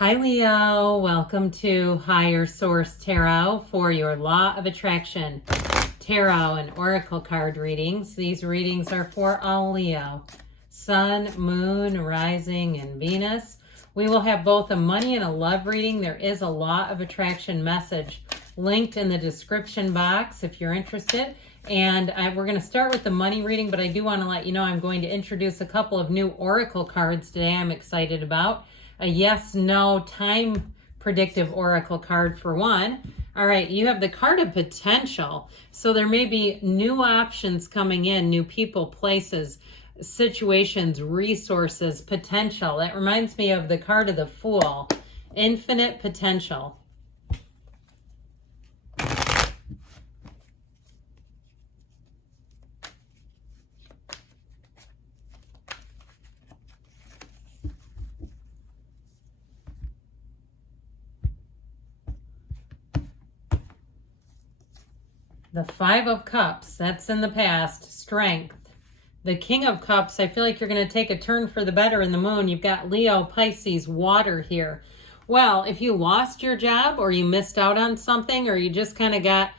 Hi Leo, welcome to Higher Source Tarot for your Law of Attraction Tarot and Oracle card readings. These readings are for all Leo, Sun, Moon, Rising, and Venus. We will have both a money and a love reading. There is a Law of Attraction message linked in the description box if you're interested. And we're going to start with the money reading, but I do want to let you know I'm going to introduce a couple of new Oracle cards today I'm excited about. A yes/no time predictive oracle card for one. All right, you have the card of potential. So there may be new options coming in, new people, places, situations, resources, potential. That reminds me of the card of the Fool, infinite potential. The Five of Cups, that's in the past, strength. The King of Cups, I feel like you're going to take a turn for the better in the moon. You've got Leo, Pisces, water here. Well, if you lost your job or you missed out on something or you just kind of got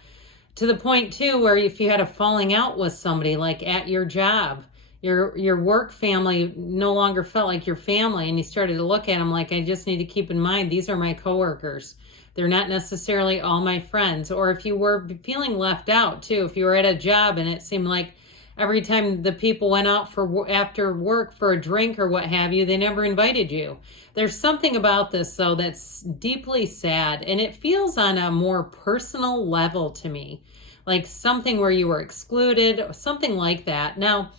to the point too where if you had a falling out with somebody like at your job, your work family no longer felt like your family and you started to look at them like, I just need to keep in mind, these are my coworkers. They're not necessarily all my friends. Or if you were feeling left out too, if you were at a job and it seemed like every time the people went out for after work for a drink or what have you, they never invited you. There's something about this though that's deeply sad, and it feels on a more personal level to me, like something where you were excluded, something like that. Now,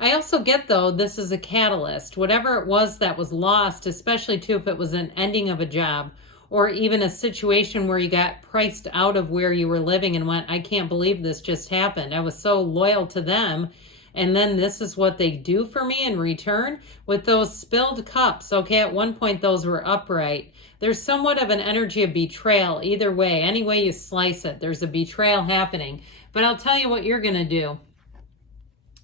I also get though, this is a catalyst. Whatever it was that was lost, especially too if it was an ending of a job, or even a situation where you got priced out of where you were living and went, I can't believe this just happened. I was so loyal to them. And then this is what they do for me in return with those spilled cups. Okay, at one point those were upright. There's somewhat of an energy of betrayal either way. Any way you slice it, there's a betrayal happening. But I'll tell you what you're going to do.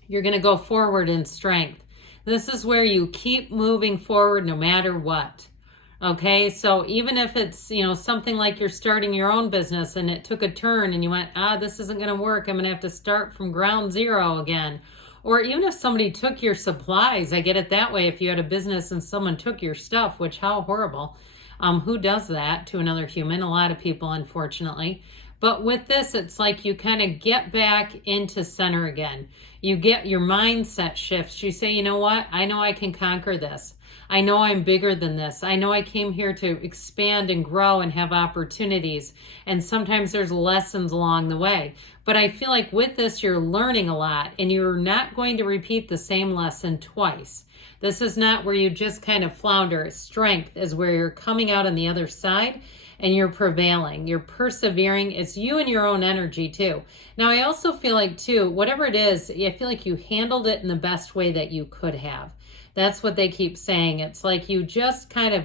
You're going to go forward in strength. This is where you keep moving forward no matter what. Okay, so even if it's, something like you're starting your own business and it took a turn and you went, this isn't going to work. I'm going to have to start from ground zero again. Or even if somebody took your supplies, I get it that way. If you had a business and someone took your stuff, which how horrible. Who does that to another human? A lot of people, unfortunately. But with this, it's like you kind of get back into center again. You get your mindset shifts. You say, you know what? I know I can conquer this. I know I'm bigger than this. I know I came here to expand and grow and have opportunities. And sometimes there's lessons along the way. But I feel like with this, you're learning a lot and you're not going to repeat the same lesson twice. This is not where you just kind of flounder. Strength is where you're coming out on the other side and you're prevailing. You're persevering. It's you and your own energy too. Now, I also feel like too, whatever it is, I feel like you handled it in the best way that you could have. That's what they keep saying. It's like you just kind of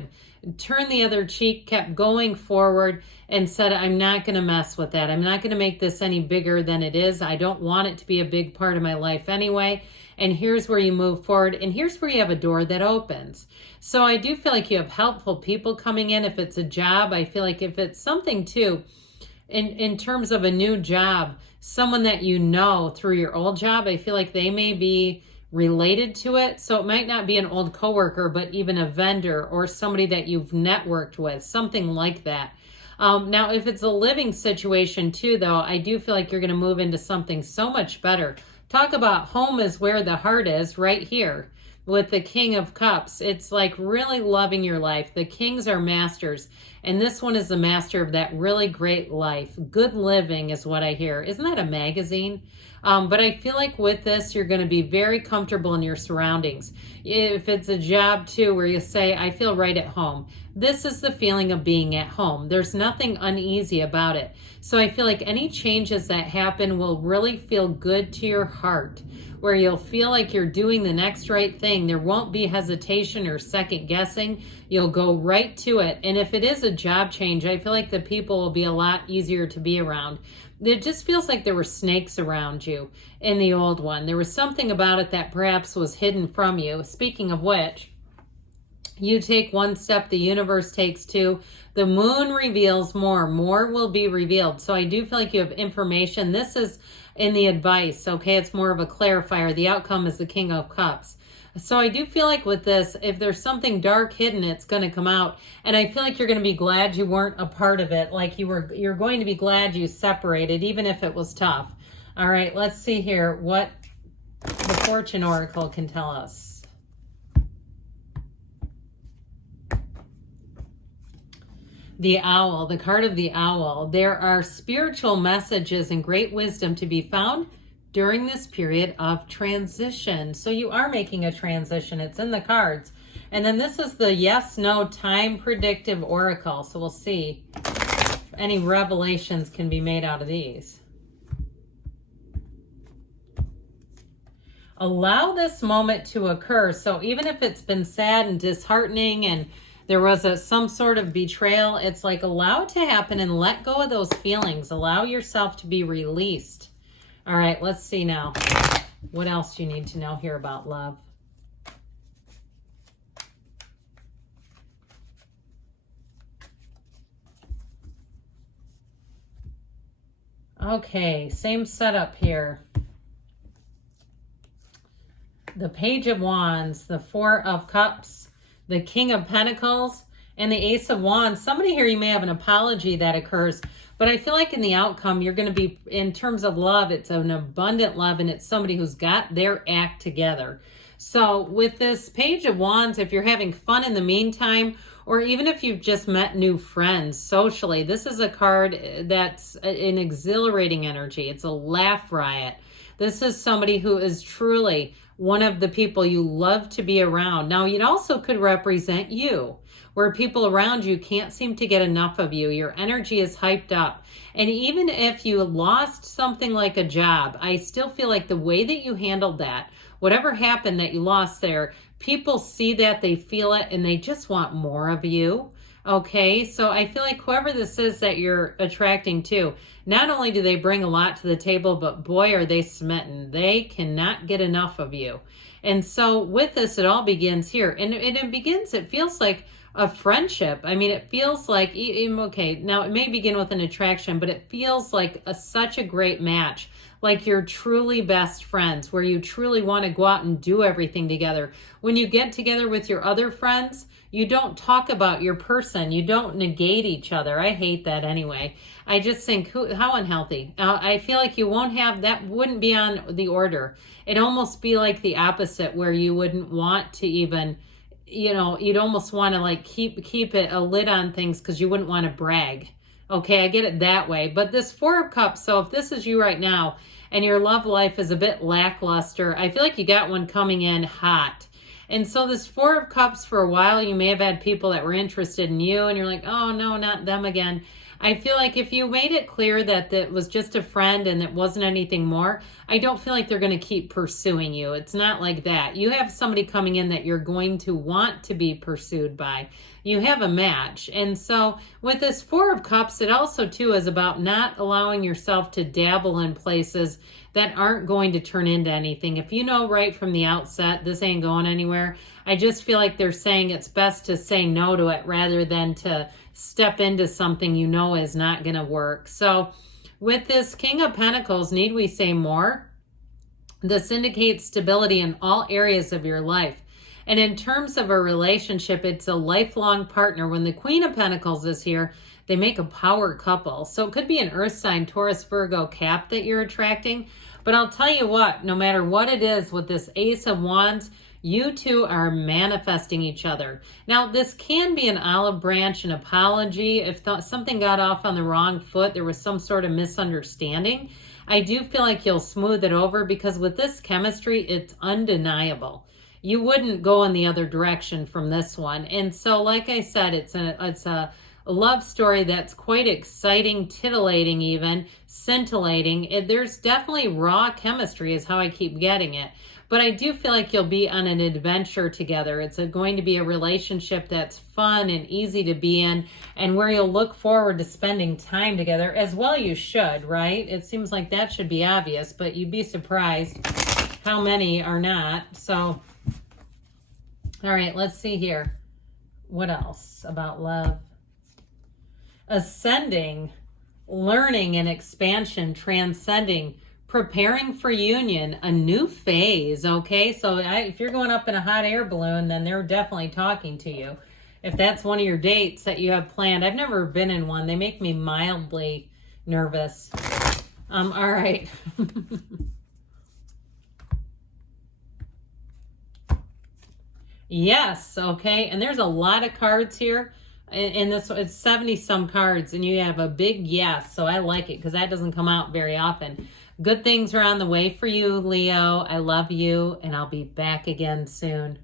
turned the other cheek, kept going forward and said, I'm not going to mess with that. I'm not going to make this any bigger than it is. I don't want it to be a big part of my life anyway. And here's where you move forward. And here's where you have a door that opens. So I do feel like you have helpful people coming in. If it's a job, I feel like if it's something too, in terms of a new job, someone that you know through your old job, I feel like they may be related to it. So it might not be an old coworker, but even a vendor or somebody that you've networked with, something like that. Now, if it's a living situation too, though, I do feel like you're going to move into something so much better. Talk about home is where the heart is, right here with the King of Cups. It's like really loving your life. The kings are masters, and this one is the master of that really great life. Good living is what I hear. Isn't that a magazine? But I feel like with this, you're going to be very comfortable in your surroundings. If it's a job too, where you say, I feel right at home. This is the feeling of being at home. There's nothing uneasy about it. So I feel like any changes that happen will really feel good to your heart, where you'll feel like you're doing the next right thing. There won't be hesitation or second guessing. You'll go right to it. And if it is a job change, I feel like the people will be a lot easier to be around. It just feels like there were snakes around you in the old one. There was something about it that perhaps was hidden from you. Speaking of which, You take one step, the universe takes two. The moon reveals more. More will be revealed. So I do feel like you have information. This is in the advice, okay? It's more of a clarifier. The outcome is the King of Cups. So I do feel like with this, if there's something dark hidden, it's going to come out. And I feel like you're going to be glad you weren't a part of it. Like you're going to be glad you separated, even if it was tough. All right, let's see here what the Fortune Oracle can tell us. The Owl, the card of the Owl. There are spiritual messages and great wisdom to be found during this period of transition. So you are making a transition. It's in the cards. And then this is the yes, no, time predictive oracle. So we'll see if any revelations can be made out of these. Allow this moment to occur. So even if it's been sad and disheartening and there was some sort of betrayal, it's like allow it to happen and let go of those feelings. Allow yourself to be released. All right, let's see now. What else do you need to know here about love? Okay, same setup here. The Page of Wands, the Four of Cups, the King of Pentacles, and the Ace of Wands. Somebody here, you may have an apology that occurs, but I feel like in the outcome, you're going to be, in terms of love, it's an abundant love, and it's somebody who's got their act together. So with this Page of Wands, if you're having fun in the meantime, or even if you've just met new friends socially, this is a card that's an exhilarating energy. It's a laugh riot. This is somebody who is truly one of the people you love to be around. Now, it also could represent you, where people around you can't seem to get enough of you. Your energy is hyped up. And even if you lost something like a job, I still feel like the way that you handled that, whatever happened that you lost there, people see that, they feel it, and they just want more of you. Okay, so I feel like whoever this is that you're attracting to, not only do they bring a lot to the table, but boy, are they smitten. They cannot get enough of you. And so with this, it all begins here. And it begins, it feels like a friendship. I mean, it feels like, okay, now it may begin with an attraction, but it feels like such a great match. Like you're truly best friends, where you truly want to go out and do everything together. When you get together with your other friends, you don't talk about your person. You don't negate each other. I hate that anyway. I just think, how unhealthy. I feel like you won't have, that wouldn't be on the order. It'd almost be like the opposite, where you wouldn't want to even, you know, you'd almost want to like keep it a lid on things because you wouldn't want to brag. Okay, I get it that way. But this Four of Cups, so if this is you right now and your love life is a bit lackluster, I feel like you got one coming in hot. And so this Four of Cups, for a while, you may have had people that were interested in you and you're like, oh no, not them again. I feel like if you made it clear that it was just a friend and it wasn't anything more, I don't feel like they're going to keep pursuing you. It's not like that. You have somebody coming in that you're going to want to be pursued by. You have a match. And so with this Four of Cups, it also too is about not allowing yourself to dabble in places that aren't going to turn into anything. If you know right from the outset, this ain't going anywhere, I just feel like they're saying it's best to say no to it rather than to step into something you know is not going to work. So with this King of Pentacles, need we say more? This indicates stability in all areas of your life. And in terms of a relationship, it's a lifelong partner. When the Queen of Pentacles is here, they make a power couple. So it could be an earth sign, Taurus, Virgo, Cap that you're attracting. But I'll tell you what, no matter what it is with this Ace of Wands, you two are manifesting each other. Now, this can be an olive branch, an apology. If something got off on the wrong foot, there was some sort of misunderstanding, I do feel like you'll smooth it over, because with this chemistry, it's undeniable. You wouldn't go in the other direction from this one. And so, like I said, it's a love story that's quite exciting, titillating even, scintillating. There's definitely raw chemistry is how I keep getting it. But I do feel like you'll be on an adventure together. It's going to be a relationship that's fun and easy to be in, and where you'll look forward to spending time together, as well you should, right? It seems like that should be obvious, but you'd be surprised how many are not. So, all right, let's see here. What else about love? Ascending, learning and expansion, transcending, preparing for union, a new phase, okay? So if you're going up in a hot air balloon, then they're definitely talking to you. If that's one of your dates that you have planned, I've never been in one. They make me mildly nervous. All right. Yes, okay. And there's a lot of cards here. In this, it's 70 some cards, and you have a big yes. So I like it because that doesn't come out very often. Good things are on the way for you, Leo. I love you, and I'll be back again soon.